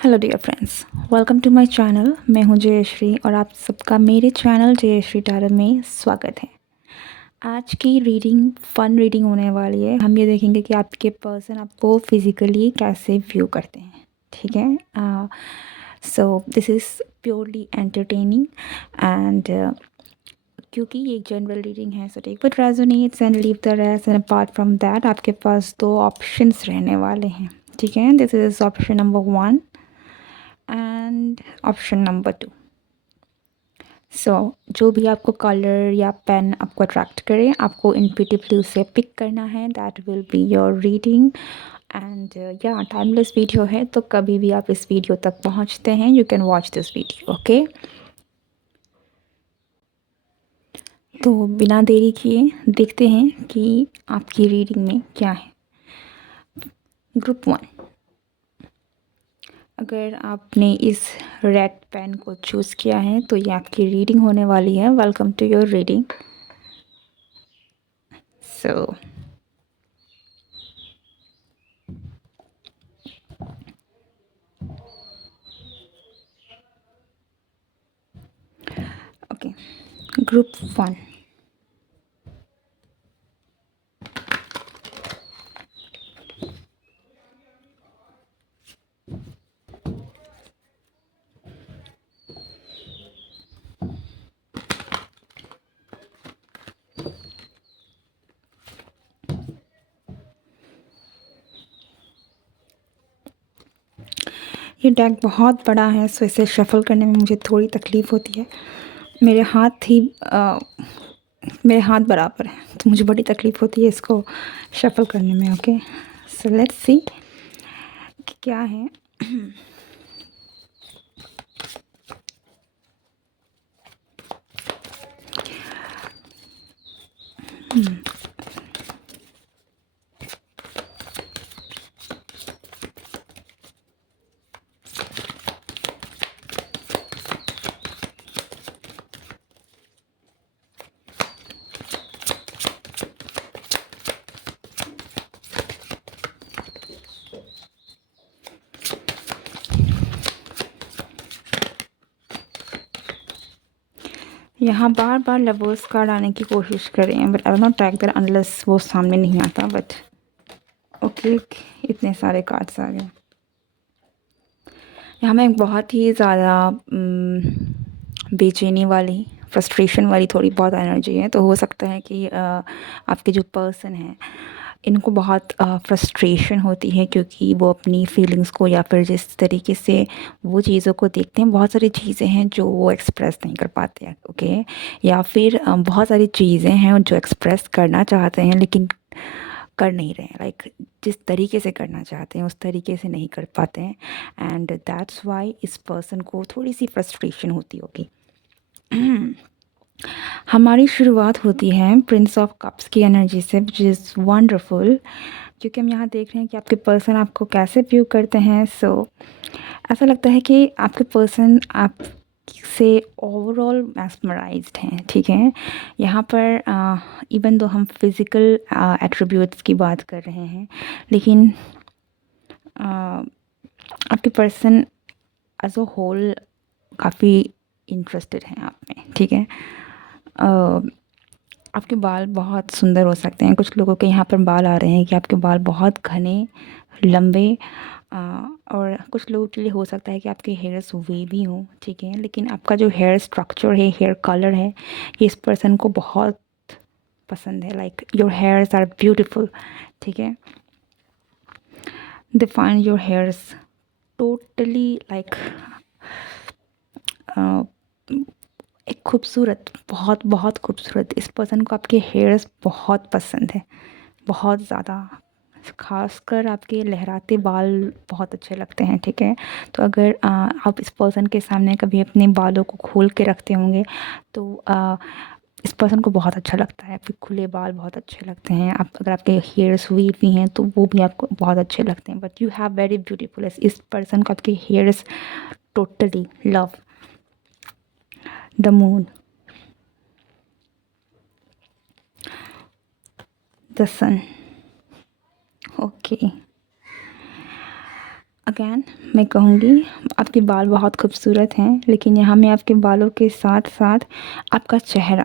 Hello dear friends, welcome to my channel. मैं हूं जयश्री और आप सबका मेरे चैनल जयश्री टैरो में स्वागत है। आज की रीडिंग फन रीडिंग होने वाली है। हम ये देखेंगे कि आपके पर्सन आपको फिज़िकली कैसे व्यू करते हैं। ठीक है, so this is purely entertaining and क्योंकि ये एक जनरल रीडिंग है, so take what resonates and leave the rest. And apart from that आपके पास दो ऑप्शंस रहने वाले हैं। ठीक है, this is option number 1 and option number 2। So जो भी आपको कलर या पेन आपको अट्रैक्ट करे, आपको इंट्यूटिवली उसे पिक करना है। That will be your reading and या टाइमलेस वीडियो है, तो कभी भी आप इस वीडियो तक पहुंचते हैं, you can watch this video. Okay, तो बिना देरी किए देखते हैं कि आपकी रीडिंग में क्या है। ग्रुप 1, अगर आपने इस रेड पेन को चूज़ किया है तो ये आपकी रीडिंग होने वाली है। Welcome to your reading. So okay, group 1। ये डेक बहुत बड़ा है, सो इसे शफ़ल करने में मुझे थोड़ी तकलीफ़ होती है। मेरे हाथ ही मेरे हाथ बराबर हैं, तो मुझे बड़ी तकलीफ़ होती है इसको शफ़ल करने में। ओके, सो लेट्स सी कि क्या है। यहाँ बार बार लवर्स कार्ड आने की कोशिश करें, but I will not track that unless वो सामने नहीं आता। बट ओके, इतने सारे कार्ड्स आ गए। यहाँ में बहुत ही ज़्यादा बेचैनी वाली, फ्रस्ट्रेशन वाली थोड़ी बहुत एनर्जी है। तो हो सकता है कि आपके जो पर्सन हैं, इनको बहुत फ्रस्ट्रेशन होती है, क्योंकि वो अपनी फीलिंग्स को या फिर जिस तरीके से वो चीज़ों को देखते हैं, बहुत सारी चीज़ें हैं जो वो एक्सप्रेस नहीं कर पाते हैं। ओके, या फिर बहुत सारी चीज़ें हैं जो एक्सप्रेस करना चाहते हैं लेकिन कर नहीं रहे हैं। लाइक जिस तरीके से करना चाहते हैं उस तरीके से नहीं कर पाते हैं, एंड दैट्स वाई इस पर्सन को थोड़ी सी फ्रस्ट्रेशन होती होगी। हमारी शुरुआत होती है प्रिंस ऑफ कप्स की एनर्जी से, विच इज़ वंडरफुल, क्योंकि हम यहाँ देख रहे हैं कि आपके पर्सन आपको कैसे व्यू करते हैं। सो ऐसा लगता है कि आपके पर्सन आप से ओवरऑल मैस्मराइज्ड हैं। ठीक है, यहाँ पर इवन दो हम फिज़िकल एट्रीब्यूट्स की बात कर रहे हैं, लेकिन आपके पर्सन एज अ होल काफ़ी इंटरेस्टेड हैं आप में। ठीक है, आपके बाल बहुत सुंदर हो सकते हैं। कुछ लोगों के यहाँ पर बाल आ रहे हैं कि आपके बाल बहुत घने, लंबे, और कुछ लोगों के लिए हो सकता है कि आपके हेयर्स वेवी हों। ठीक है, लेकिन आपका जो हेयर स्ट्रक्चर है, हेयर कलर है, ये इस पर्सन को बहुत पसंद है। Like your hairs are beautiful. ठीक है, they find your hairs totally like एक खूबसूरत, बहुत बहुत खूबसूरत। इस पर्सन को आपके हेयर्स बहुत पसंद है, बहुत ज़्यादा। खासकर आपके लहराते बाल बहुत अच्छे लगते हैं। ठीक है, तो अगर आप इस पर्सन के सामने कभी अपने बालों को खोल के रखते होंगे तो इस पर्सन को बहुत अच्छा लगता है। आपके खुले बाल बहुत अच्छे लगते हैं। आप अगर आपके हेयर्स वीवी हैं तो वो भी आपको बहुत अच्छे लगते हैं। But you have very beautiful, इस पर्सन को आपके hairs totally love. The moon, the sun. Okay, again मैं कहूँगी आपके बाल बहुत खूबसूरत हैं, लेकिन यहाँ मैं आपके बालों के साथ साथ आपका चेहरा,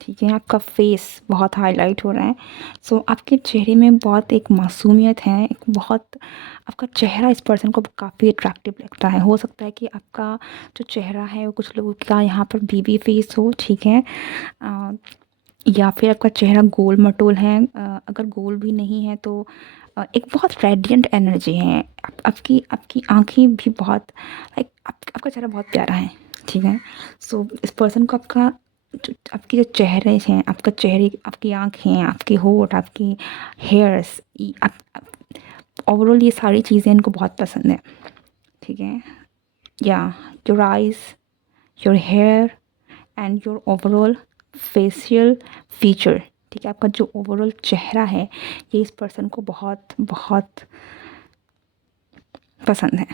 ठीक है, आपका फेस बहुत हाईलाइट हो रहा है। सो आपके चेहरे में बहुत एक मासूमियत है, एक बहुत आपका चेहरा इस पर्सन को काफ़ी अट्रैक्टिव लगता है। हो सकता है कि आपका जो चेहरा है वो कुछ लोगों का यहाँ पर बेबी फेस हो, ठीक है, या फिर आपका चेहरा गोल मटोल है। अगर गोल भी नहीं है तो एक बहुत रेडिएंट एनर्जी है। आपकी आपकी आँखें भी बहुत लाइक आपका चेहरा बहुत प्यारा है, ठीक है। सो इस पर्सन को आपका आपके जो चेहरे हैं, आपका चेहरे, आपकी आँखें, आपके होंठ, आपकी हेयर्स, ओवरऑल ये सारी चीज़ें इनको बहुत पसंद है, ठीक है। या your eyes, your hair and your overall facial feature, ठीक है, आपका जो ओवरऑल चेहरा है ये इस पर्सन को बहुत बहुत पसंद है।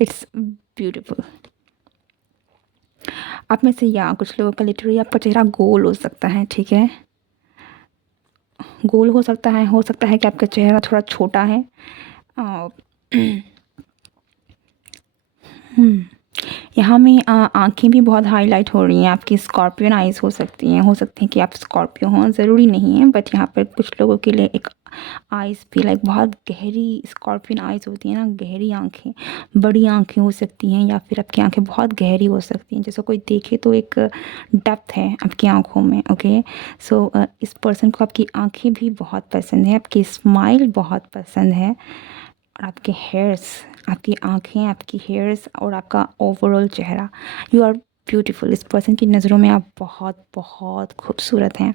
It's beautiful. आप में से या कुछ लोगों का लिटरली आपका चेहरा गोल हो सकता है, ठीक है, गोल हो सकता है कि आपका चेहरा थोड़ा छोटा है। यहाँ में आँखें भी बहुत हाईलाइट हो रही हैं, आपकी स्कॉर्पियन आइज़ हो सकती हैं, हो सकते हैं कि आप स्कॉर्पियो हों, ज़रूरी नहीं है, बट यहाँ पर कुछ लोगों के लिए एक आइज़ भी लाइक बहुत गहरी स्कॉर्पियन आइज़ होती हैं ना, गहरी आँखें, बड़ी आँखें हो सकती हैं, या फिर आपकी आँखें बहुत गहरी हो सकती हैं, जैसे कोई देखे तो एक डेप्थ है आपकी आँखों में, ओके। सो इस पर्सन को आपकी आँखें भी बहुत पसंद है, आपकी स्माइल बहुत पसंद है, और आपके हेयर्स, आपकी आँखें, आपकी हेयर्स और आपका ओवरऑल चेहरा, यू आर ब्यूटीफुल। इस पर्सन की नज़रों में आप बहुत बहुत खूबसूरत हैं।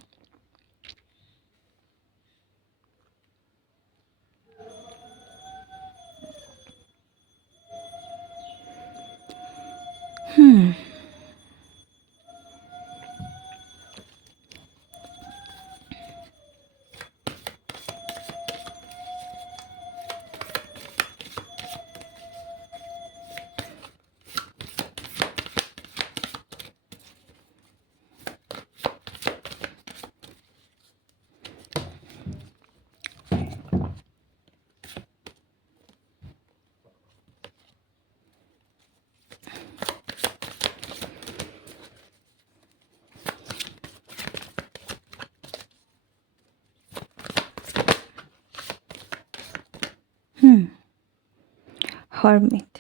हर्मिट।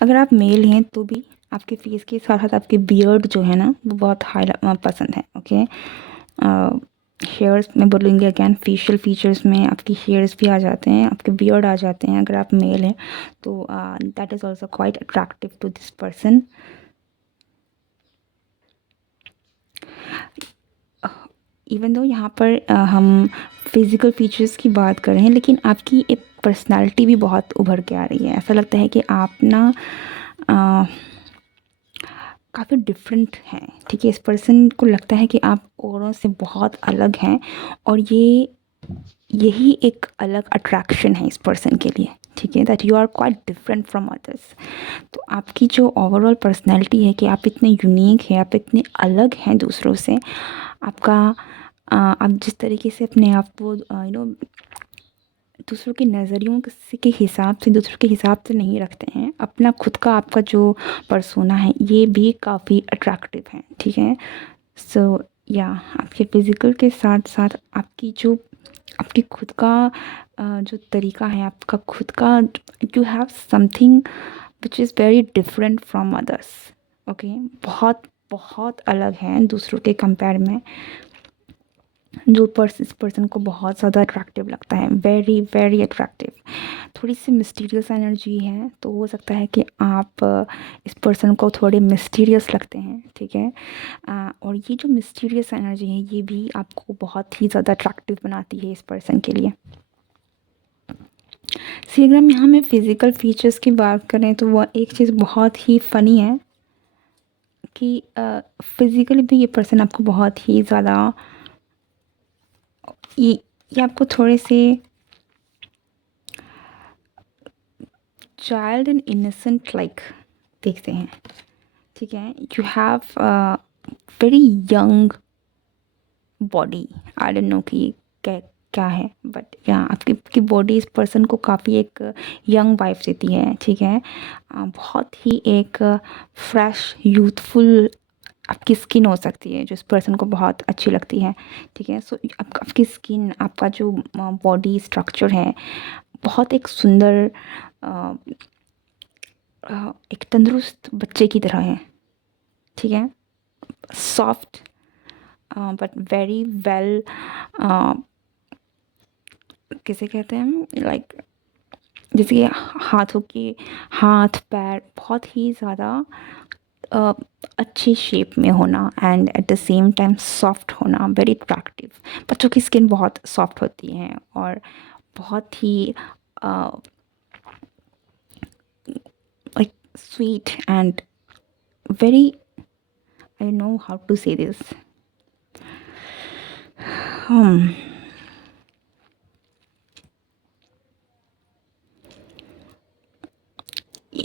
अगर आप मेल हैं तो भी आपके फेस के साथ साथ आपके बियर्ड जो है ना वो बहुत हाई पसंद है, ओके। हेयर्स में बोलूँगी अगैन, फेशियल फीचर्स में आपकी हेयर्स भी आ जाते हैं, आपके बियर्ड आ जाते हैं अगर आप मेल हैं तो that is also quite attractive to this person. Even though यहाँ पर हम फिज़िकल फीचर्स की बात कर रहे हैं, लेकिन आपकी एक पर्सनालिटी भी बहुत उभर के आ रही है। ऐसा लगता है कि आप ना काफ़ी डिफरेंट हैं, ठीक है। इस पर्सन को लगता है कि आप औरों से बहुत अलग हैं, और यही एक अलग अट्रैक्शन है इस पर्सन के लिए, ठीक है, that you are quite different from others. तो आपकी जो ओवरऑल पर्सनैलिटी है कि आप इतने यूनिक हैं, आप इतने अलग हैं दूसरों से, आपका आप जिस तरीके से अपने आप को दूसरों के नज़रियों के हिसाब से, दूसरों के हिसाब से नहीं रखते हैं, अपना खुद का आपका जो पर्सोना है ये भी काफ़ी अट्रैक्टिव है, ठीक है। सो या आपके फिज़िकल के साथ साथ आपकी जो आपकी खुद का जो तरीका है, आपका खुद का, you have something which is very different from others, okay. बहुत बहुत अलग है दूसरों के कंपेयर में, जो इस पर्सन को बहुत ज़्यादा अट्रैक्टिव लगता है, वेरी वेरी अट्रैक्टिव। थोड़ी सी मिस्टीरियस एनर्जी है, तो हो सकता है कि आप इस पर्सन को थोड़े मिस्टीरियस लगते हैं, ठीक है। और ये जो मिस्टीरियस एनर्जी है ये भी आपको बहुत ही ज़्यादा अट्रैक्टिव बनाती है इस पर्सन के लिए। सी अगर हम यहाँ में फ़िज़िकल फीचर्स की बात करें तो वह एक चीज़ बहुत ही फ़नी है कि फ़िज़िकली भी ये पर्सन आपको बहुत ही ज़्यादा ये आपको थोड़े से चाइल्ड एंड इनोसेंट लाइक देखते हैं, ठीक है, you have very young body. I don't know कि ये क्या क्या है, बट या आपकी बॉडी इस पर्सन को काफ़ी एक यंग वाइब देती है। ठीक है, बहुत ही एक फ्रेश यूथफुल आपकी स्किन हो सकती है जो इस पर्सन को बहुत अच्छी लगती है। ठीक है, सो आपकी स्किन, आपका जो बॉडी स्ट्रक्चर है, बहुत एक सुंदर अ, एक तंदुरुस्त बच्चे की तरह है। ठीक है, सॉफ्ट बट वेरी वेल, किसे कहते हैं, लाइक जैसे कि हाथों के हाथ पैर बहुत ही ज़्यादा अ, अच्छी शेप में होना and at the same time soft होना, वेरी अट्रैक्टिव। बच्चों की स्किन बहुत सॉफ्ट होती है और बहुत ही like sweet and very, I know how to say this,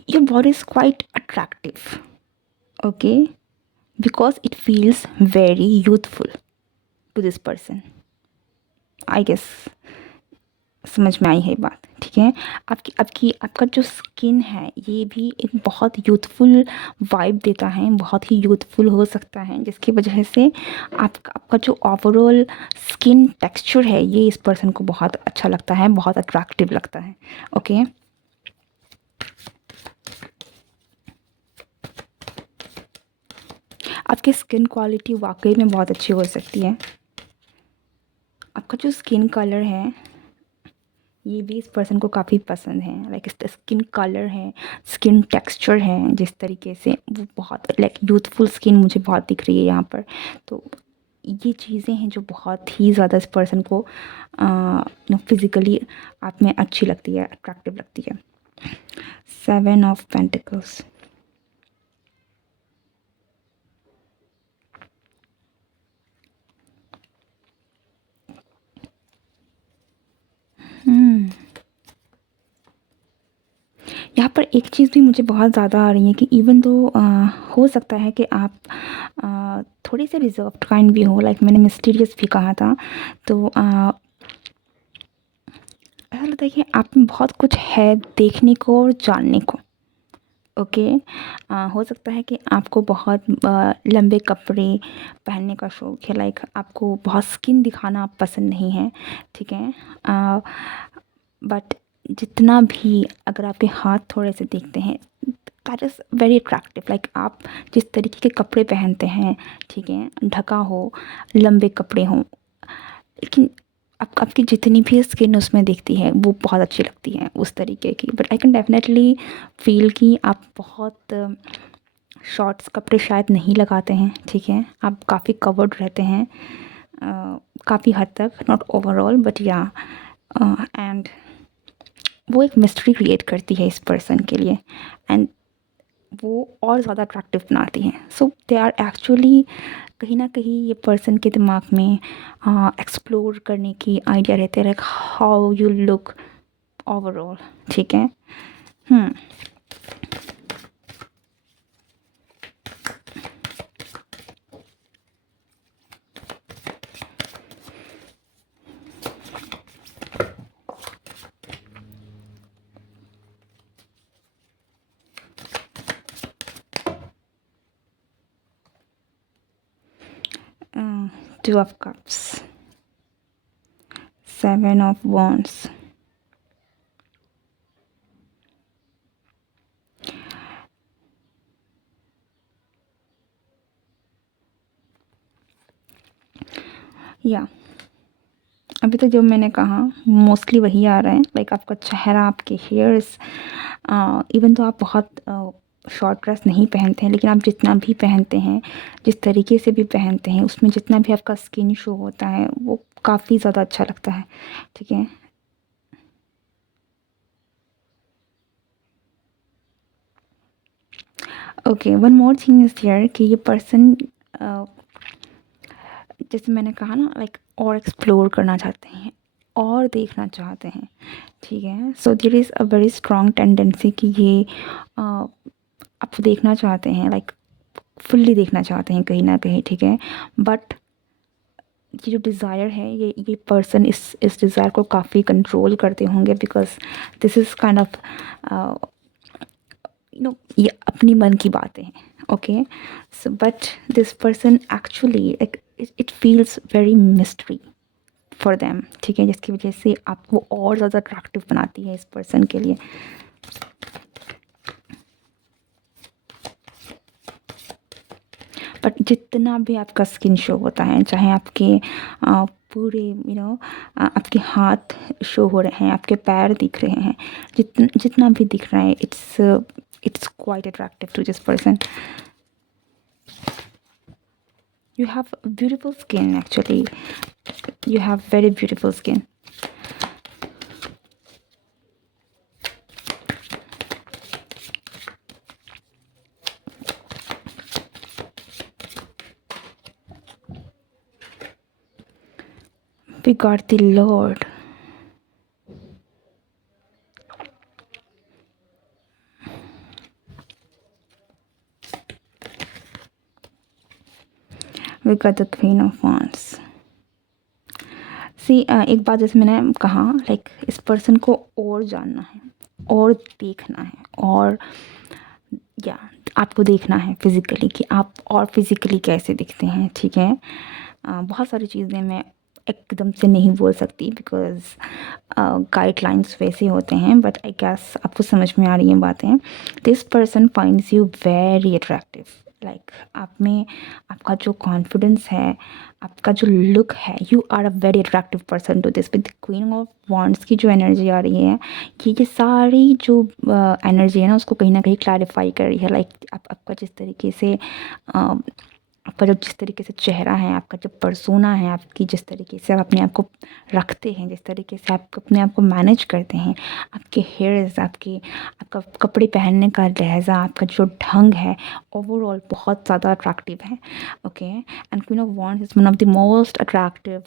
your body is quite attractive, okay, because it feels very youthful to this person. I guess समझ में आई है बात। ठीक है, आपका जो स्किन है ये भी एक बहुत यूथफुल वाइब देता है, बहुत ही यूथफुल हो सकता है, जिसकी वजह से आपका जो ओवरऑल स्किन टेक्सचर है ये इस पर्सन को बहुत अच्छा लगता है, बहुत अट्रैक्टिव लगता है। ओके, आपकी स्किन क्वालिटी वाकई में बहुत अच्छी हो सकती है। आपका जो स्किन कलर है ये भी इस पर्सन को काफ़ी पसंद है, लाइक इसका स्किन कलर है, स्किन टेक्सचर है जिस तरीके से, वो बहुत लाइक यूथफुल स्किन मुझे बहुत दिख रही है यहाँ पर। तो ये चीज़ें हैं जो बहुत ही ज़्यादा इस पर्सन को फिज़िकली आप में अच्छी लगती है, अट्रैक्टिव लगती है। 7 ऑफ पेंटिकल्स, यहाँ पर एक चीज़ भी मुझे बहुत ज़्यादा आ रही है कि इवन तो हो सकता है कि आप थोड़ी सी रिजर्व्ड काइंड भी हो, लाइक मैंने मिस्टीरियस भी कहा था। तो ऐसा लगता है कि आप में बहुत कुछ है देखने को और जानने को। ओके, हो सकता है कि आपको बहुत लंबे कपड़े पहनने का शौक़ है, लाइक आपको बहुत स्किन दिखाना पसंद नहीं है। ठीक है, बट जितना भी अगर आपके हाथ थोड़े से दिखते हैं, that is very attractive, like आप जिस तरीके के कपड़े पहनते हैं, ठीक है, ढका हो, लंबे कपड़े हों, लेकिन आपकी जितनी भी स्किन उसमें दिखती है वो बहुत अच्छी लगती है उस तरीके की। But I can definitely feel कि आप बहुत शॉर्ट्स कपड़े शायद नहीं लगाते हैं। ठीक है, आप काफ़ी कवर्ड रहते हैं काफ़ी हद तक, नॉट ओवरऑल बट या, एंड वो एक मिस्ट्री क्रिएट करती है इस पर्सन के लिए, एंड वो और ज़्यादा अट्रैक्टिव बनाती हैं। सो दे आर एक्चुअली कहीं ना कहीं ये पर्सन के दिमाग में एक्सप्लोर करने की आइडिया रहते हैं, like how you look overall. ठीक है, Two of Cups, 7 of Wands, या अभी तक जो मैंने कहा मोस्टली वही आ रहा है, लाइक आपका चेहरा, आपके हेयर्स, इवन तो आप बहुत शॉर्ट ड्रेस नहीं पहनते हैं, लेकिन आप जितना भी पहनते हैं, जिस तरीके से भी पहनते हैं, उसमें जितना भी आपका स्किन शो होता है वो काफ़ी ज़्यादा अच्छा लगता है। ठीक है, okay, one more thing is here कि ये पर्सन जैसे मैंने कहा ना, लाइक और एक्सप्लोर करना चाहते हैं और देखना चाहते हैं। ठीक है, so there is a very strong tendency कि ये आप देखना चाहते हैं, लाइक फुल्ली देखना चाहते हैं कहीं ना कहीं, ठीक है। बट ये जो डिज़ायर है, ये पर्सन इस डिज़ायर को काफ़ी कंट्रोल करते होंगे, because this is kind of ये अपनी मन की बातें हैं, okay. So but this person actually it feels very mystery for them, ठीक है, जिसकी वजह से आपको और ज़्यादा अट्रैक्टिव बनाती है इस पर्सन के लिए। बट जितना भी आपका स्किन शो होता है, चाहे आपके पूरे आपके हाथ शो हो रहे हैं, आपके पैर दिख रहे हैं, जितना भी दिख रहा है, it's quite attractive to this person. You have beautiful skin, actually. You have very beautiful skin. We got the Lord. We got the Queen of Wands. सी एक बात जैसे मैंने कहा, लाइक इस पर्सन को और जानना है और देखना है, और या आपको देखना है फिज़िकली कि आप और फिज़िकली कैसे दिखते हैं, ठीक है। बहुत सारी चीज़ें मैं एकदम से नहीं बोल सकती, बिकॉज़ गाइडलाइंस वैसे होते हैं, बट आई गेस आपको समझ में आ रही हैं बातें। This person finds you very attractive, like आप में आपका जो कॉन्फिडेंस है, आपका जो लुक है, you are a very attractive person to this. With queen of wands की जो एनर्जी आ रही है, ये सारी जो एनर्जी है ना, उसको कहीं ना कहीं क्लैरिफाई कर रही है। लाइक आपका जिस तरीके से आपका जो जिस तरीके से चेहरा है, आपका जो पर्सोना है, आपकी जिस तरीके से आप अपने आप को रखते हैं, जिस तरीके से आप अपने आप को मैनेज करते हैं, आपके हेयर्स, आपका कपड़े पहनने का लहज़ा, आपका जो ढंग है, ओवरऑल बहुत ज़्यादा अट्रैक्टिव है, okay. And queen of wands is one of the most attractive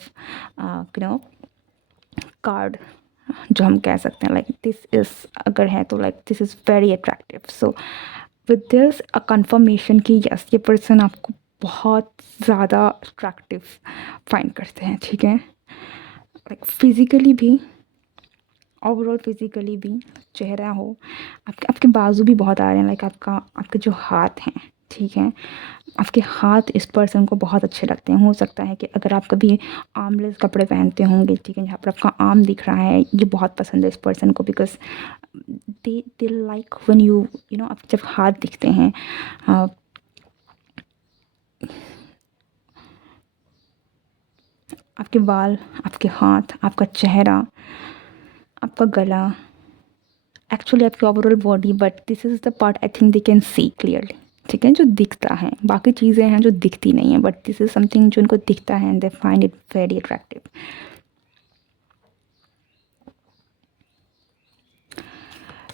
card जो हम कह सकते हैं। लाइक दिस इज़, अगर है तो like this is very attractive. So with this a conformation कि यस, ये पर्सन आपको बहुत ज़्यादा अट्रैक्टिव फाइंड करते हैं, ठीक है। लाइक फिज़िकली भी, ओवरऑल फिज़िकली भी, चेहरा हो, आपके बाजू भी बहुत आ रहे हैं, लाइक आपके जो हाथ हैं, ठीक है, आपके हाथ इस पर्सन को बहुत अच्छे लगते हैं। हो सकता है कि अगर आप कभी आर्मलेस कपड़े पहनते होंगे, ठीक है, जहाँ पर आपका आर्म दिख रहा है, ये बहुत पसंद है इस पर्सन को, बिकॉज दे लाइक व्हेन आप जब हाथ दिखते हैं, आपके बाल, आपके हाथ, आपका चेहरा, आपका गला, एक्चुअली आपकी overall body, but this is the part I think they can see clearly, ठीक है, जो दिखता है। बाकी चीज़ें हैं जो दिखती नहीं हैं, बट दिस इज़ समथिंग जो उनको दिखता है, and they find it very attractive.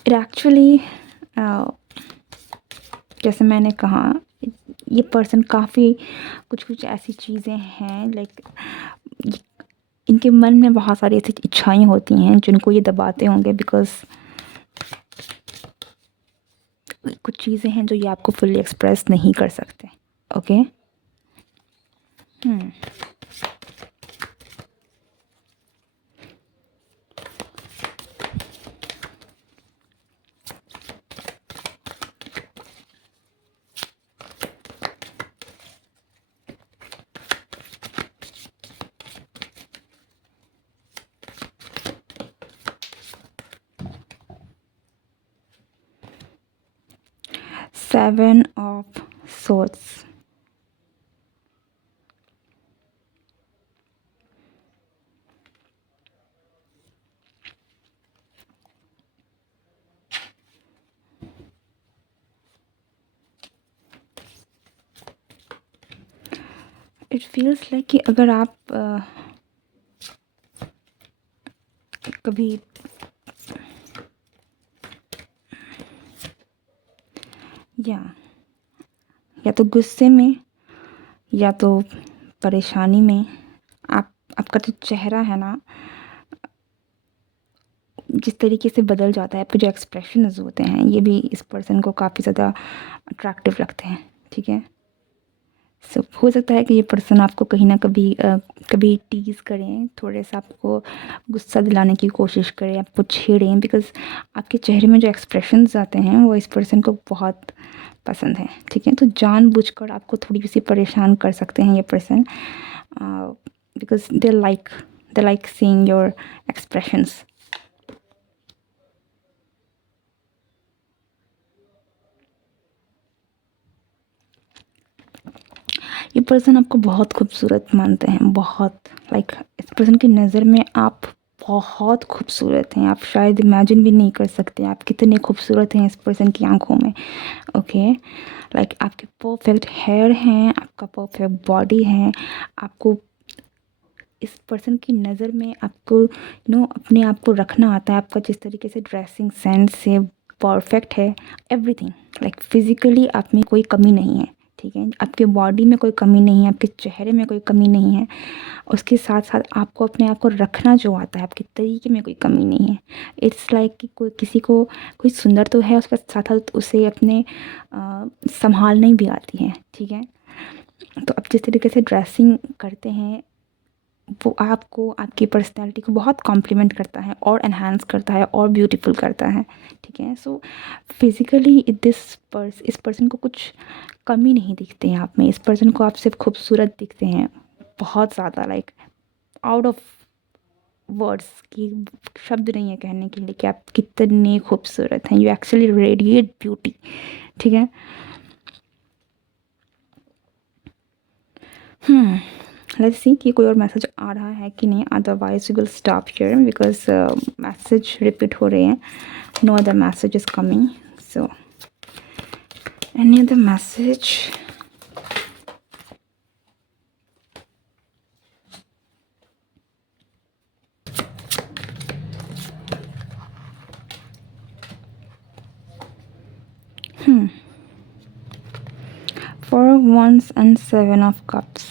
It actually, जैसे मैंने कहा, ये पर्सन काफ़ी कुछ ऐसी चीज़ें हैं, लाइक इनके मन में बहुत सारी ऐसी इच्छाएं होती हैं जिनको ये दबाते होंगे, बिकॉज कुछ चीज़ें हैं जो ये आपको फुल्ली एक्सप्रेस नहीं कर सकते, okay. Seven of Swords. It feels like कि अगर आप कभी या तो गुस्से में या तो परेशानी में, आपका जो चेहरा है ना, जिस तरीके से बदल जाता है, आपके जो एक्सप्रेशंस होते हैं, ये भी इस पर्सन को काफ़ी ज़्यादा अट्रैक्टिव लगते हैं, ठीक है। हो सकता है कि ये पर्सन आपको कहीं ना कभी टीज़ करें, थोड़े सा आपको गुस्सा दिलाने की कोशिश करें, आपको छेड़ें, बिकॉज़ आपके चेहरे में जो एक्सप्रेशंस आते हैं वो इस पर्सन को बहुत पसंद है, ठीक है। तो जानबूझकर आपको थोड़ी सी परेशान कर सकते हैं ये person, because they like seeing your expressions. ये पर्सन आपको बहुत खूबसूरत मानते हैं, बहुत, लाइक इस पर्सन की नज़र में आप बहुत खूबसूरत हैं। आप शायद इमेजिन भी नहीं कर सकते आप कितने खूबसूरत हैं इस पर्सन की आंखों में। ओके, लाइक आपके परफेक्ट हेयर हैं, आपका परफेक्ट बॉडी है। आपको इस पर्सन की नज़र में आपको अपने आप को रखना आता है। आपका जिस तरीके से ड्रेसिंग सेंस है परफेक्ट है, एवरीथिंग, लाइक फिज़िकली आप में कोई कमी नहीं है, ठीक है। आपके बॉडी में कोई कमी नहीं है, आपके चेहरे में कोई कमी नहीं है। उसके साथ साथ आपको अपने आप को रखना जो आता है, आपके तरीके में कोई कमी नहीं है। इट्स लाइक कि कोई किसी को कोई सुंदर तो है, उसके साथ साथ उसे अपने संभालने भी आती है, ठीक है। तो आप जिस तरीके से ड्रेसिंग करते हैं वो आपको, आपकी पर्सनैलिटी को बहुत कॉम्प्लीमेंट करता है और एनहांस करता है और ब्यूटीफुल करता है, ठीक है। सो फिज़िकली इस पर्सन को कुछ कमी नहीं दिखते हैं आप में। इस पर्सन को आप सिर्फ खूबसूरत दिखते हैं, बहुत ज़्यादा, लाइक आउट ऑफ वर्ड्स की शब्द नहीं है कहने के लिए कि आप कितने खूबसूरत हैं। यू एक्चुअली रेडिएट ब्यूटी, ठीक है। लेट्स सी कि कोई और मैसेज आ रहा है कि नहीं, otherwise we will stop here because message repeat हो रहे हैं। No other message is coming, so any other message. Four of Wands and Seven of Cups.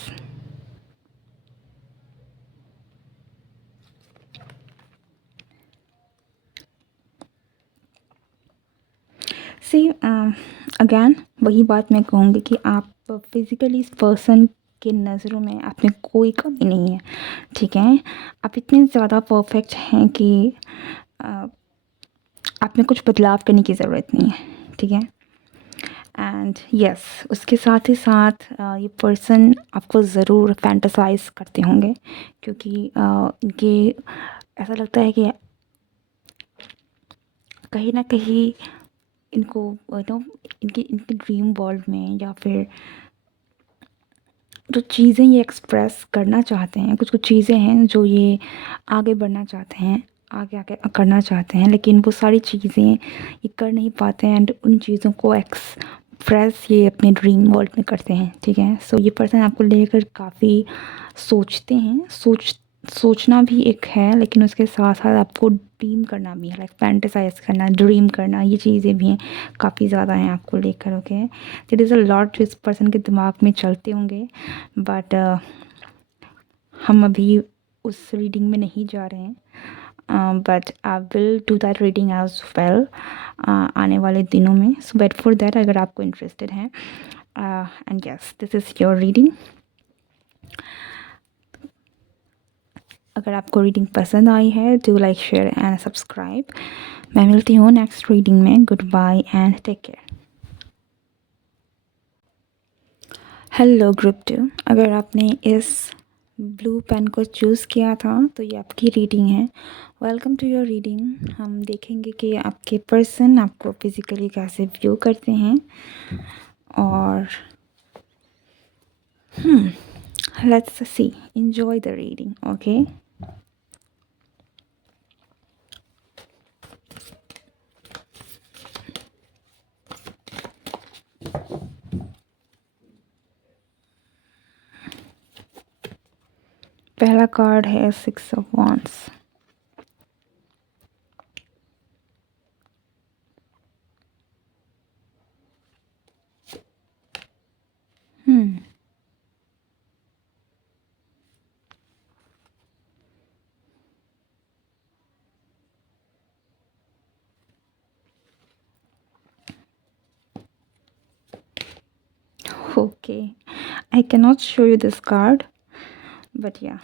See again वही बात मैं कहूँगी कि आप फिज़िकली इस पर्सन के नज़रों में आप में कोई कमी नहीं है, ठीक है। आप इतने ज़्यादा परफेक्ट हैं कि आप में कुछ बदलाव करने की ज़रूरत नहीं है, ठीक है। एंड यस, उसके साथ ही साथ ये पर्सन आपको ज़रूर फैंटसाइज करते होंगे, क्योंकि इनके ऐसा लगता है कि कहीं ना कहीं इनको इनके इनके ड्रीम वर्ल्ड में, या फिर जो चीज़ें ये एक्सप्रेस करना चाहते हैं, कुछ कुछ चीज़ें हैं जो ये आगे बढ़ना चाहते हैं, आगे आगे करना चाहते हैं, लेकिन वो सारी चीज़ें ये कर नहीं पाते हैं। एंड उन चीज़ों को एक्सप्रेस ये अपने ड्रीम वर्ल्ड में करते हैं, ठीक है। सो ये पर्सन आपको लेकर काफ़ी सोचते हैं। सोचना भी एक है, लेकिन उसके साथ साथ आपको ड्रीम करना भी है, लाइक फैंटेसाइज करना, ड्रीम करना, ये चीज़ें भी हैं, काफ़ी ज़्यादा हैं आपको लेकर। Okay, there is a lot जो इस पर्सन के दिमाग में चलते होंगे, बट हम अभी उस रीडिंग में नहीं जा रहे हैं, but I will do that reading as well आने वाले दिनों में। सो वेट फॉर दैट अगर आपको इंटरेस्टेड है। And yes, this is your reading. अगर आपको रीडिंग पसंद आई है do like, share and subscribe. मैं मिलती हूँ नेक्स्ट रीडिंग में। Good bye and take care. Hello group 2, अगर आपने इस ब्लू पेन को चूज़ किया था तो ये आपकी रीडिंग है। Welcome to your reading. हम देखेंगे कि आपके पर्सन आपको फिज़िकली कैसे व्यू करते हैं, और let's see, enjoy the reading. Okay, पहला कार्ड है 6 of wands. Okay, I can not show you this card, but या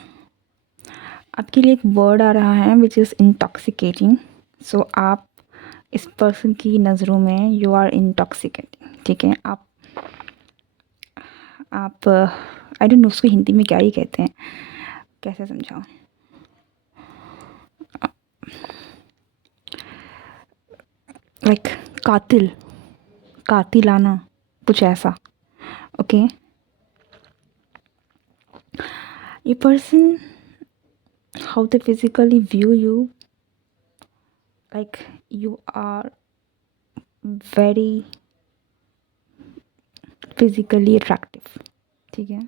आपके लिए एक वर्ड आ रहा है विच इज़ इंटॉक्सिकेटिंग. सो आप इस पर्सन की नज़रों में यू आर इंटॉक्सिकेटिंग. ठीक है, आप आई डोंट नो उसको हिंदी में क्या ही कहते हैं, कैसे समझाऊँ. लाइक कातिलाना कुछ ऐसा. ओके, ये person how they physically view you, like you are very physically attractive. ठीक है,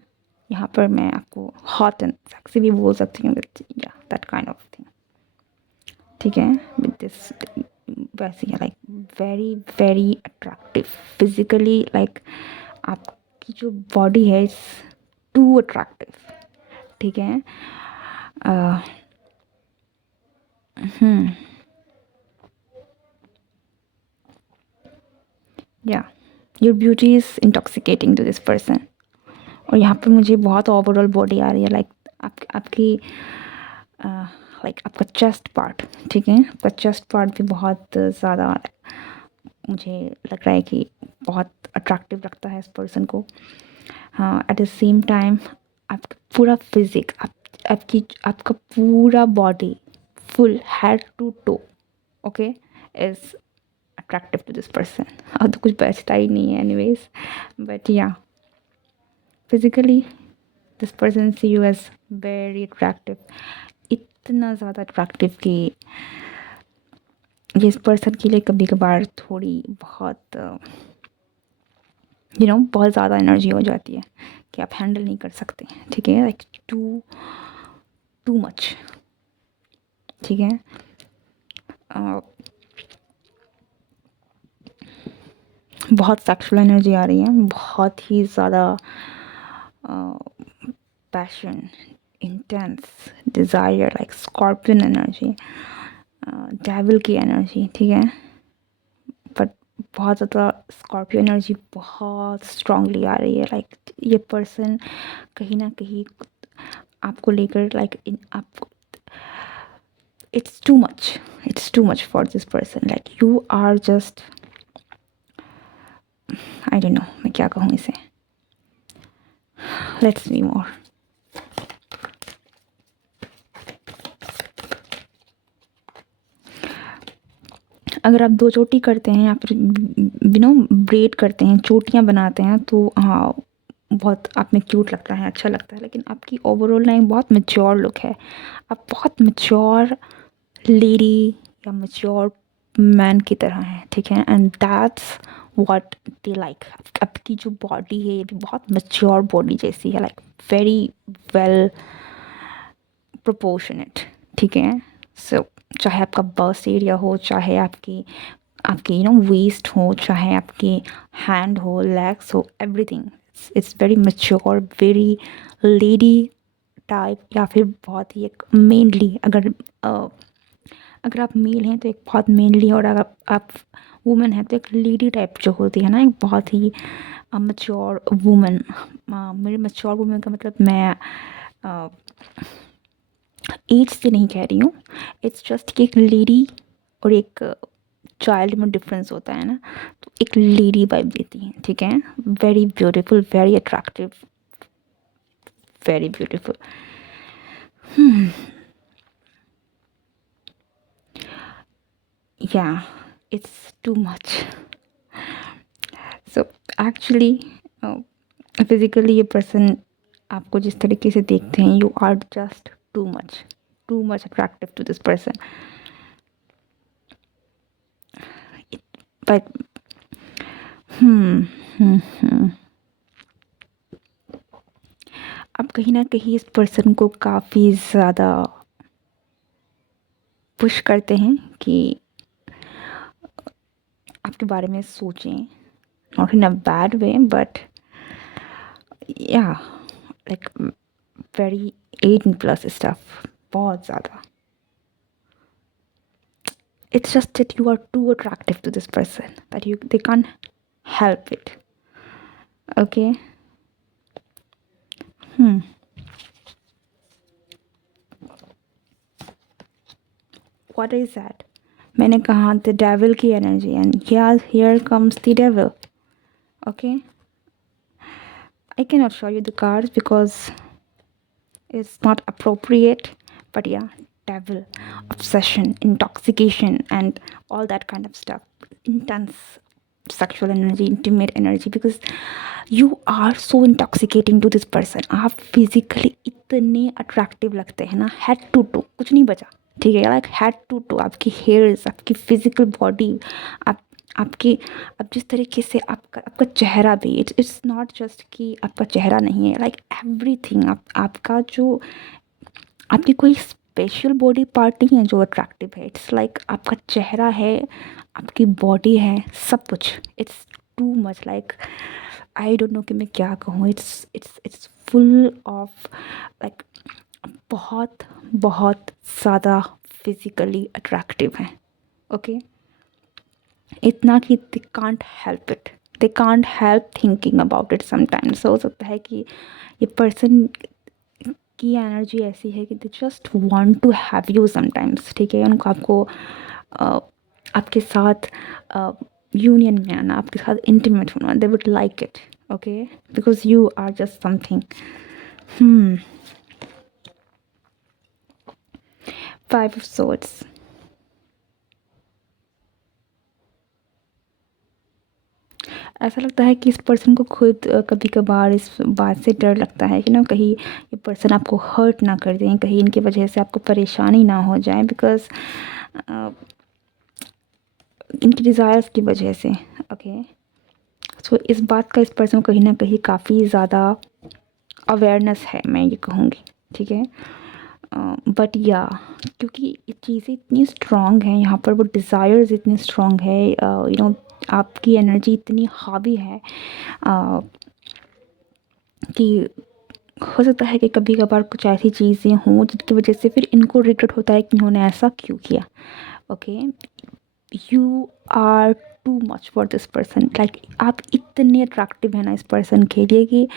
यहाँ पर मैं आपको हॉट एंड सेक्सी भी बोल सकती हूँ, या दैट काइंड ऑफ थिंग. ठीक है, विद दिस वैसे ही like very very attractive physically. Like आपकी जो बॉडी है इज टू अट्रैक्टिव. ठीक है, या your beauty is intoxicating to this person. और यहाँ पर मुझे बहुत ओवरऑल बॉडी आ रही है. लाइक आपकी लाइक आपका चेस्ट पार्ट. ठीक है, आपका चेस्ट पार्ट भी बहुत ज़्यादा मुझे लग रहा है कि बहुत अट्रैक्टिव रखता है इस पर्सन को. हाँ, एट द सेम टाइम आपका पूरा फिजिक, आपका पूरा body full head to toe okay is attractive to this person. अब तो कुछ बचता ही नहीं है एनीवेज, बट या physically this person see you as very attractive. इतना ज़्यादा अट्रैक्टिव कि ये इस पर्सन के लिए कभी कभार थोड़ी बहुत बहुत ज़्यादा एनर्जी हो जाती है कि आप हैंडल नहीं कर सकते. ठीक है, लाइक टू मच. ठीक है, बहुत सेक्सुअल एनर्जी आ रही है, बहुत ही ज़्यादा passion, intense desire, like scorpion energy, devil की एनर्जी. ठीक है, बट बहुत ज़्यादा स्कॉर्पियो एनर्जी बहुत स्ट्रांगली आ रही है. लाइक ये पर्सन कहीं ना कहीं आपको लेकर लाइक आप it's too much for this person. Like you are just, I don't know मैं क्या कहूँ इसे. Let's see more. अगर आप दो चोटी करते हैं या फिर ब्रेड करते हैं, चोटियाँ बनाते हैं, तो हाँ बहुत आप में क्यूट लगता है, अच्छा लगता है. लेकिन आपकी ओवरऑल ना बहुत मैच्योर लुक है. आप बहुत मैच्योर लेडी या मैच्योर मैन की तरह हैं. ठीक है, and that's what they like. आपकी जो बॉडी है ये भी बहुत मैच्योर बॉडी जैसी है, लाइक वेरी वेल प्रोपोर्शनेट. ठीक है, सो चाहे आपका बस्ट एरिया हो, चाहे आपकी आपकी वेस्ट हो, चाहे आपकी हैंड हो, लेग्स हो, everything it's very mature, very lady type. या फिर बहुत ही एक मेनली, अगर आप मेल हैं तो एक बहुत मेनली, और अगर आप वुमेन हैं तो एक लेडी टाइप जो होती है ना, एक बहुत ही मैच्योर वुमेन. मेरे मैच्योर वुमेन का मतलब मैं एज से नहीं कह रही हूँ. इट्स जस्ट कि एक लेडी और एक चाइल्ड में डिफरेंस होता है ना, तो एक लेडी वाइब देती है. ठीक है, very beautiful, very attractive, very beautiful. Yeah, it's too much. So actually physically ये पर्सन आपको जिस तरीके से देखते हैं, you are just too much attractive to this person. But आप कहीं ना कहीं इस पर्सन को काफ़ी ज़्यादा पुश करते हैं कि आपके बारे में सोचें, not in a bad way, but या लाइक वेरी 18+ स्टफ, बहुत ज़्यादा. It's just that you are too attractive to this person that they can't help it. Okay, what is that? मैंने कहा द डेविल की energy, and here comes the devil. Okay, I cannot show you the cards because it's not appropriate, but yeah, devil, obsession, intoxication, and all that kind of stuff. Intense sexual energy, intimate energy, because you are so intoxicating to this person. आप physically इतने attractive लगते हैं ना, head to toe कुछ नहीं बचा. ठीक है, लाइक हेड टू टू, आपकी हेयर्स, आपकी फिजिकल बॉडी, आप आपकी अब जिस तरीके से आपका आपका चेहरा भी, इट्स नॉट जस्ट कि आपका चेहरा नहीं है, लाइक एवरीथिंग, आपका जो आपकी कोई स्पेशल बॉडी पार्ट नहीं है जो अट्रैक्टिव है. इट्स लाइक आपका चेहरा है, आपकी बॉडी है, सब कुछ. It's too much, like I don't know कि मैं क्या कहूँ. इट्स फुल ऑफ लाइक बहुत बहुत ज़्यादा फिज़िकली अट्रैक्टिव हैं. ओके, इतना कि they can't help it, they can't help thinking about it. Sometimes हो सकता है कि ये पर्सन की एनर्जी ऐसी है कि they just want to have you sometimes. ठीक है, उनको आपको आपके साथ यूनियन में आना, आपके साथ इंटीमेट होना, they would like it. Okay, because you are just something. Five of Swords. ऐसा लगता है कि इस पर्सन को खुद कभी कभार इस बात से डर लगता है कि ना कहीं ये पर्सन आपको हर्ट ना कर दें, कहीं इनकी वजह से आपको परेशानी ना हो जाए, बिकॉज इनकी डिज़ायर्स की वजह से. ओके, सो इस बात का इस पर्सन को कहीं ना कहीं काफ़ी ज़्यादा अवेयरनेस है, मैं ये कहूँगी. ठीक है, बट या क्योंकि ये चीज़ें इतनी स्ट्रॉन्ग हैं यहाँ पर, वो डिज़ायर्स इतनी स्ट्रॉन्ग है, आपकी एनर्जी इतनी हावी है कि हो सकता है कि कभी कभार कुछ ऐसी चीज़ें हों जिनकी वजह से फिर इनको रिग्रेट होता है कि इन्होंने ऐसा क्यों किया. Okay, you are too much for this person, like आप इतने अट्रैक्टिव हैं ना इस पर्सन के लिए कि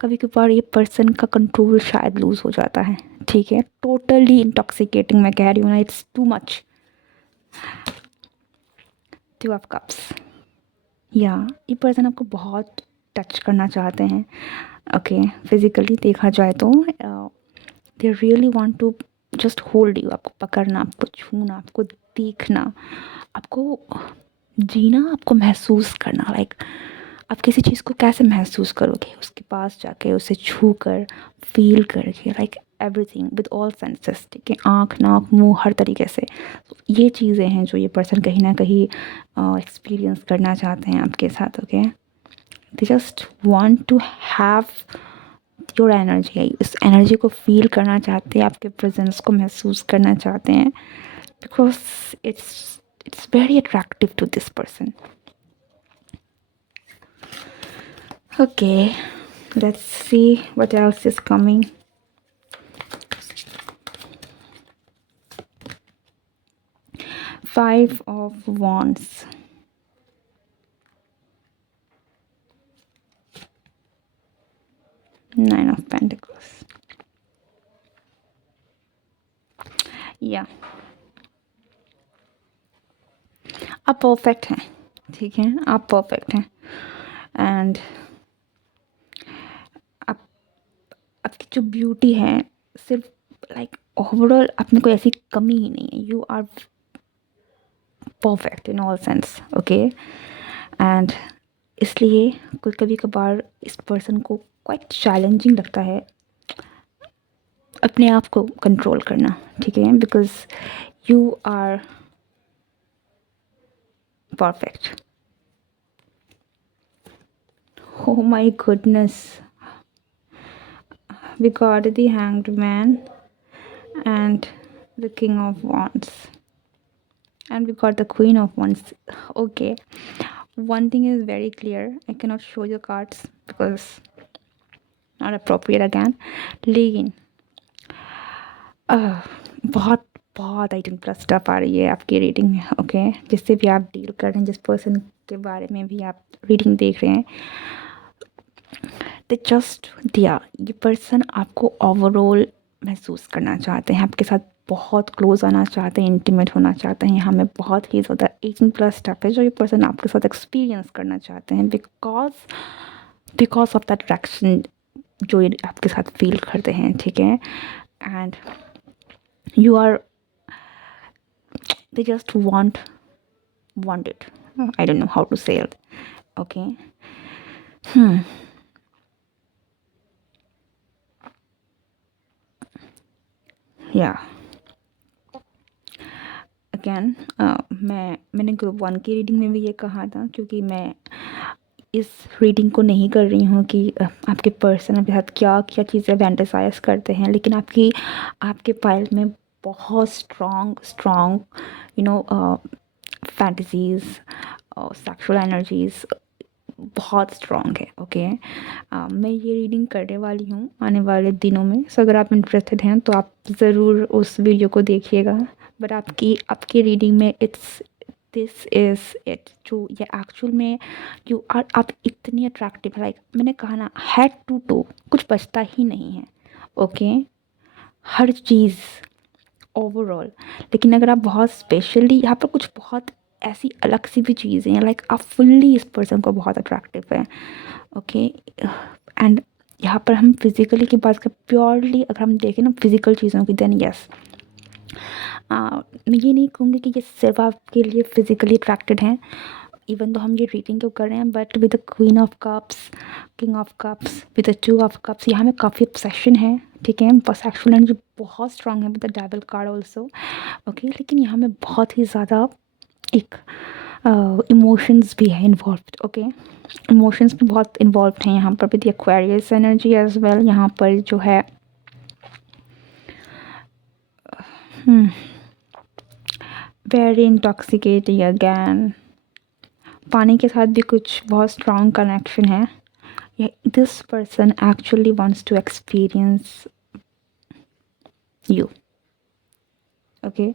कभी कभार ये पर्सन का कंट्रोल शायद लूज़ हो जाता है. ठीक है, टोटली इंटॉक्सिकेटिंग मैं कह रही हूँ ना, it's too much. Two of cups, या ये पर्सन आपको बहुत टच करना चाहते हैं. ओके, फिज़िकली देखा जाए तो they really want to just hold you, आपको पकड़ना, आपको छूना, आपको देखना, आपको जीना, आपको महसूस करना. लाइक आप किसी चीज़ को कैसे महसूस करोगे, उसके पास जाके, उसे छू कर, फील करके, like everything with all senses. ठीक है, आँख, नाक, मुंह, हर तरीके से. तो ये चीज़ें हैं जो ये पर्सन कहीं ना कहीं एक्सपीरियंस करना चाहते हैं आपके साथ. Okay, they just want to have your energy, इस एनर्जी को फील करना चाहते हैं, आपके प्रेजेंस को महसूस करना चाहते हैं, because it's very attractive to this person. Okay, let's see what else is coming. Five of Wands. Nine of Pentacles. Yeah, आप परफेक्ट हैं. ठीक है, आप परफेक्ट हैं, एंड आपकी जो ब्यूटी है सिर्फ लाइक ओवरऑल आप में कोई ऐसी कमी ही नहीं है. You are perfect in all sense. Okay, and इसलिए कोई कभी कभार इस पर्सन को क्वाइट चैलेंजिंग लगता है अपने आप को कंट्रोल करना. ठीक है, because you are perfect. Oh my goodness, we got the Hanged Man and the King of Wands, and we got the Queen of Wands. Okay, one thing is very clear, I cannot show you cards because not appropriate again, लेकिन बहुत बहुत item plus stuff आ रही है आपकी reading में. Okay, जिससे भी आप डील कर रहे हैं, जिस पर्सन के बारे में भी आप रीडिंग देख रहे हैं, दे जस्ट दिया, ये पर्सन आपको ओवरऑल महसूस करना चाहते हैं, आपके साथ बहुत क्लोज आना चाहते हैं, इंटीमेट होना चाहते हैं। हमें बहुत ही ज़्यादा 18+ स्टेप है जो ये पर्सन आपके साथ एक्सपीरियंस करना चाहते हैं, बिकॉज ऑफ दैट अट्रैक्शन जो ये आपके साथ फील करते हैं, ठीक है। And you are, they just want it. I don't know how to say it. Okay. Yeah. Again मैंने ग्रुप 1 की रीडिंग में भी ये कहा था, क्योंकि मैं इस रीडिंग को नहीं कर रही हूँ कि आपके पर्सन आपके साथ क्या क्या चीज़ें फैंटेसाइज करते हैं, लेकिन आपके फाइल में बहुत स्ट्रॉन्ग फैंटेसीज और सेक्सुअल एनर्जीज बहुत स्ट्रॉन्ग है। ओके। मैं ये रीडिंग करने वाली हूँ आने वाले दिनों में, सो अगर आप इंटरेस्टेड हैं तो आप ज़रूर उस वीडियो को देखिएगा। बट आपकी रीडिंग में दिस इज़ इट, जो ये एक्चुअल में आप इतनी अट्रैक्टिव, लाइक मैंने कहा ना, हेड टू टो कुछ बचता ही नहीं है। ओके। हर चीज़ ओवरऑल। लेकिन अगर आप बहुत स्पेशली, यहाँ पर कुछ बहुत ऐसी अलग सी भी चीज़ें हैं, लाइक आप फुल्ली इस पर्सन को बहुत अट्रैक्टिव है। ओके। एंड यहाँ पर हम फिज़िकली की बात करें, प्योरली अगर हम देखें ना फिज़िकल चीज़ों की, देन यस, मैं ये नहीं कहूँगी कि ये सिर्फ आपके लिए फिज़िकली अट्रैक्टेड हैं, इवन तो हम ये रीडिंग क्यों कर रहे हैं, but with the queen of cups, king of cups, with the 2 of cups, यहाँ में काफ़ी ऑब्सेशन है, ठीक है। सेक्सुअल एनर्जी बहुत स्ट्रांग है with the devil card also. Okay. लेकिन यहाँ में बहुत ही ज़्यादा एक इमोशंस भी है इन्वॉल्व। ओके। इमोशंस भी बहुत इन्वॉल्व हैं यहाँ पर, with Aquarius energy as well. यहाँ पर जो है वेरी इंटॉक्सिकेटिंग अगैन, पानी के साथ भी कुछ बहुत स्ट्रॉन्ग कनेक्शन है। This person actually wants to experience you. Okay.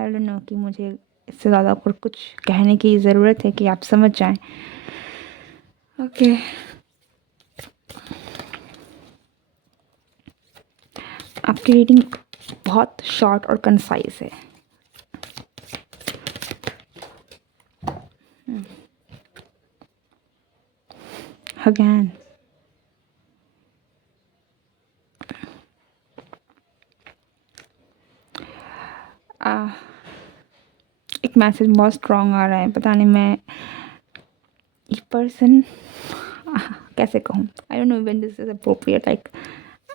I don't know कि मुझे इससे ज़्यादा और कुछ कहने की ज़रूरत है कि आप समझ जाएं। ओके। आपकी रीडिंग बहुत शॉर्ट और कंसाइज है। अगैन एक मैसेज बहुत स्ट्रॉन्ग आ रहा है, पता नहीं मैं ये पर्सन कैसे कहूँ, आई don't know when this is appropriate, like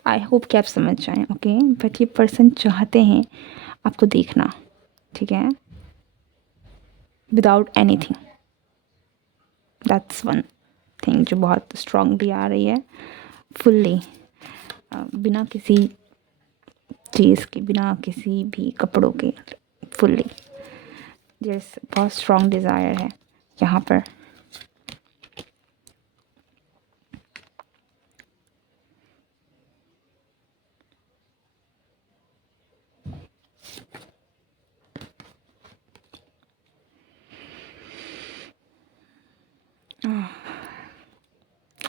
I hope कि आप समझ जाएं। ओके। बट ये पर्सन चाहते हैं आपको देखना, ठीक है, without anything. That's one thing जो बहुत स्ट्रांगली आ रही है, फुल्ली, बिना किसी चीज़ के, बिना किसी भी कपड़ों के, फुल्ली। जैसे बहुत स्ट्रॉन्ग डिज़ायर है यहाँ पर।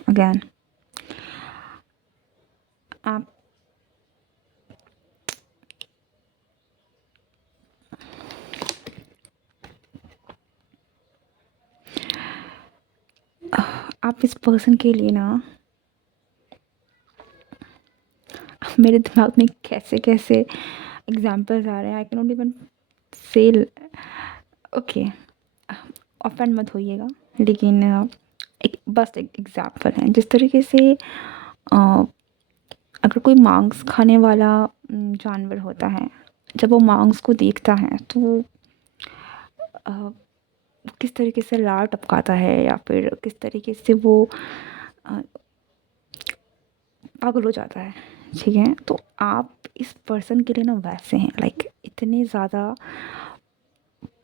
अगैन आप इस पर्सन के लिए ना, मेरे दिमाग में कैसे कैसे एग्जाम्पल्स आ रहे हैं, I can not even sell. Okay. Offend मत होइएगा, लेकिन बस एक एग्जाम्पल है, जिस तरीके से अगर कोई मांस खाने वाला जानवर होता है, जब वो मांस को देखता है तो वो किस तरीके से लार टपकाता है, या फिर किस तरीके से वो पागल हो जाता है, ठीक है। तो आप इस पर्सन के लिए ना वैसे हैं, लाइक इतने ज़्यादा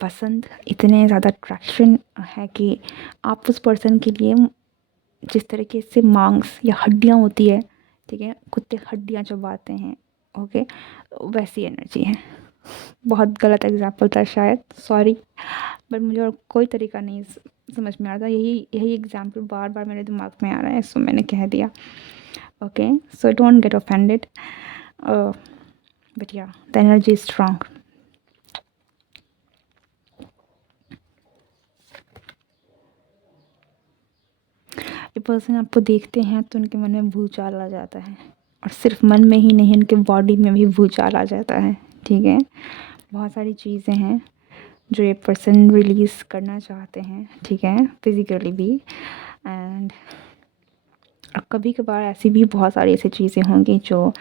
पसंद, इतने ज़्यादा अट्रैक्शन है कि आप उस पर्सन के लिए जिस तरीके से मांस या हड्डियाँ होती है, ठीक है, कुत्ते हड्डियाँ चबाते हैं, ओके, वैसी एनर्जी है। बहुत गलत एग्जाम्पल था शायद, सॉरी, बट मुझे और कोई तरीका नहीं समझ में आ रहा था, यही एग्जाम्पल बार बार मेरे दिमाग में आ रहा है, सो मैंने कह दिया। Okay, so don't get offended, but या द एनर्जी इज स्ट्रांग। ये पर्सन आपको देखते हैं तो उनके मन में भूचाल आ जाता है, और सिर्फ मन में ही नहीं, उनके बॉडी में भी भूचाल आ जाता है। ठीक है, बहुत सारी चीज़ें हैं जो ये पर्सन रिलीज़ करना चाहते हैं, ठीक है, फिज़िकली भी। एंड कभी कभार ऐसी भी बहुत सारी ऐसी चीज़ें होंगी जो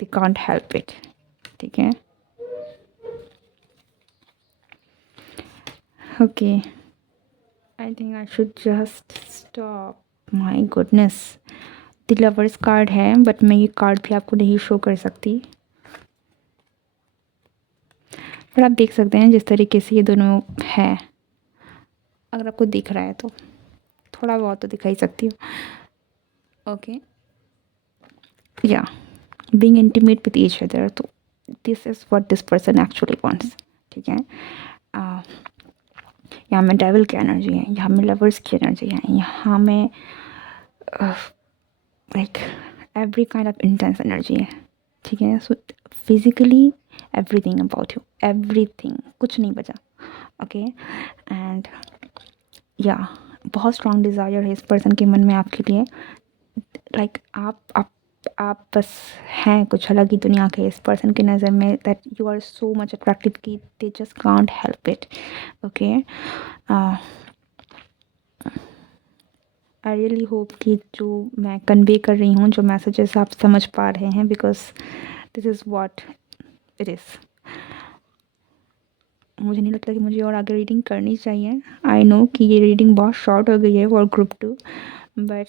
दे कांट हेल्प इट। ठीक है, okay, I think I should just stop. My goodness, the lovers card है, बट मैं ये कार्ड भी आपको नहीं शो कर सकती, पर आप देख सकते हैं जिस तरीके से ये दोनों है। अगर आपको दिख रहा है तो थोड़ा बहुत तो दिखाई सकती हूँ। ओके, या being intimate with each other, तो this is what this person actually wants. ठीक है, यहाँ में डेविल की एनर्जी है, यहाँ में लवर्स की एनर्जी है, यहाँ में like every kind of intense energy है। ठीक है, so physically everything about you, everything, कुछ नहीं बचा। ओके, एंड या बहुत स्ट्रॉन्ग डिज़ायर है इस पर्सन के मन में आपके लिए। लाइक आप बस हैं कुछ अलग ही दुनिया के इस पर्सन की नज़र में, that you are so much attractive कि they just can't help it. Okay, I really hope कि जो मैं कन्वे कर रही हूँ, जो मैसेजेस आप समझ पा रहे हैं, because this is what it is. मुझे नहीं लगता कि मुझे और आगे रीडिंग करनी चाहिए। आई नो कि ये रीडिंग बहुत शॉर्ट हो गई है फॉर ग्रुप 2, बट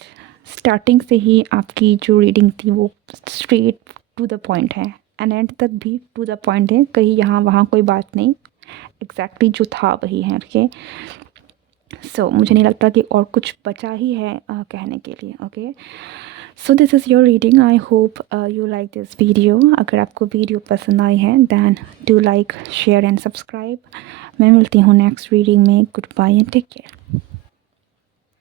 स्टार्टिंग से ही आपकी जो रीडिंग थी वो स्ट्रेट टू द पॉइंट है, एंड एंड तक भी टू द पॉइंट है, कहीं यहाँ वहाँ कोई बात नहीं, एग्जैक्टली जो था वही है। ओके, सो मुझे नहीं लगता कि और कुछ बचा ही है कहने के लिए। Okay, so this is your reading, I hope you like this video. अगर आपको वीडियो पसंद आई है then do like, share and subscribe. मैं मिलती हूँ नेक्स्ट रीडिंग में। Good bye and take care.